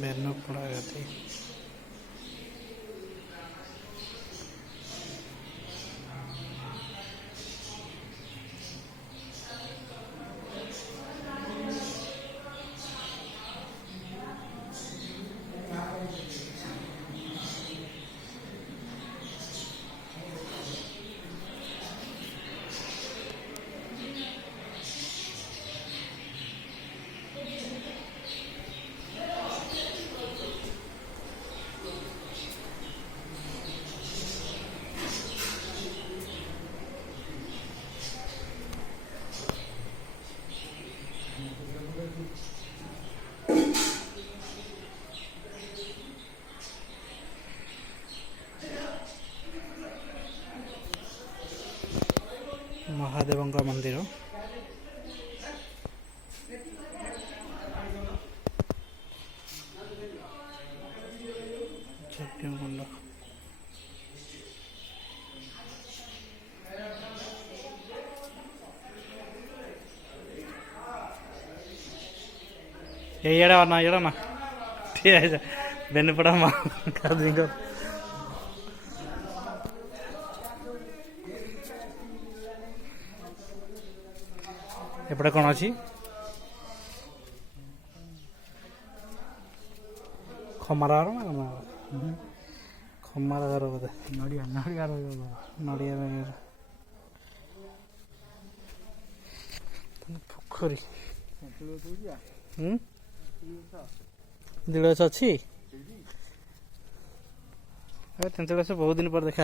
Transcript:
ବେନପଡ଼ା ଗାଦି। महादेव मंदिर कुंड येड़ा ना ठीक है बेनपड़ा माँ एपटे कौन अच्छी खमार ना खमार घर बोधे नड़िया नड़िया नड़िया पोखरी दिल अच्छी तेंतुल बहुत दिन पर देखा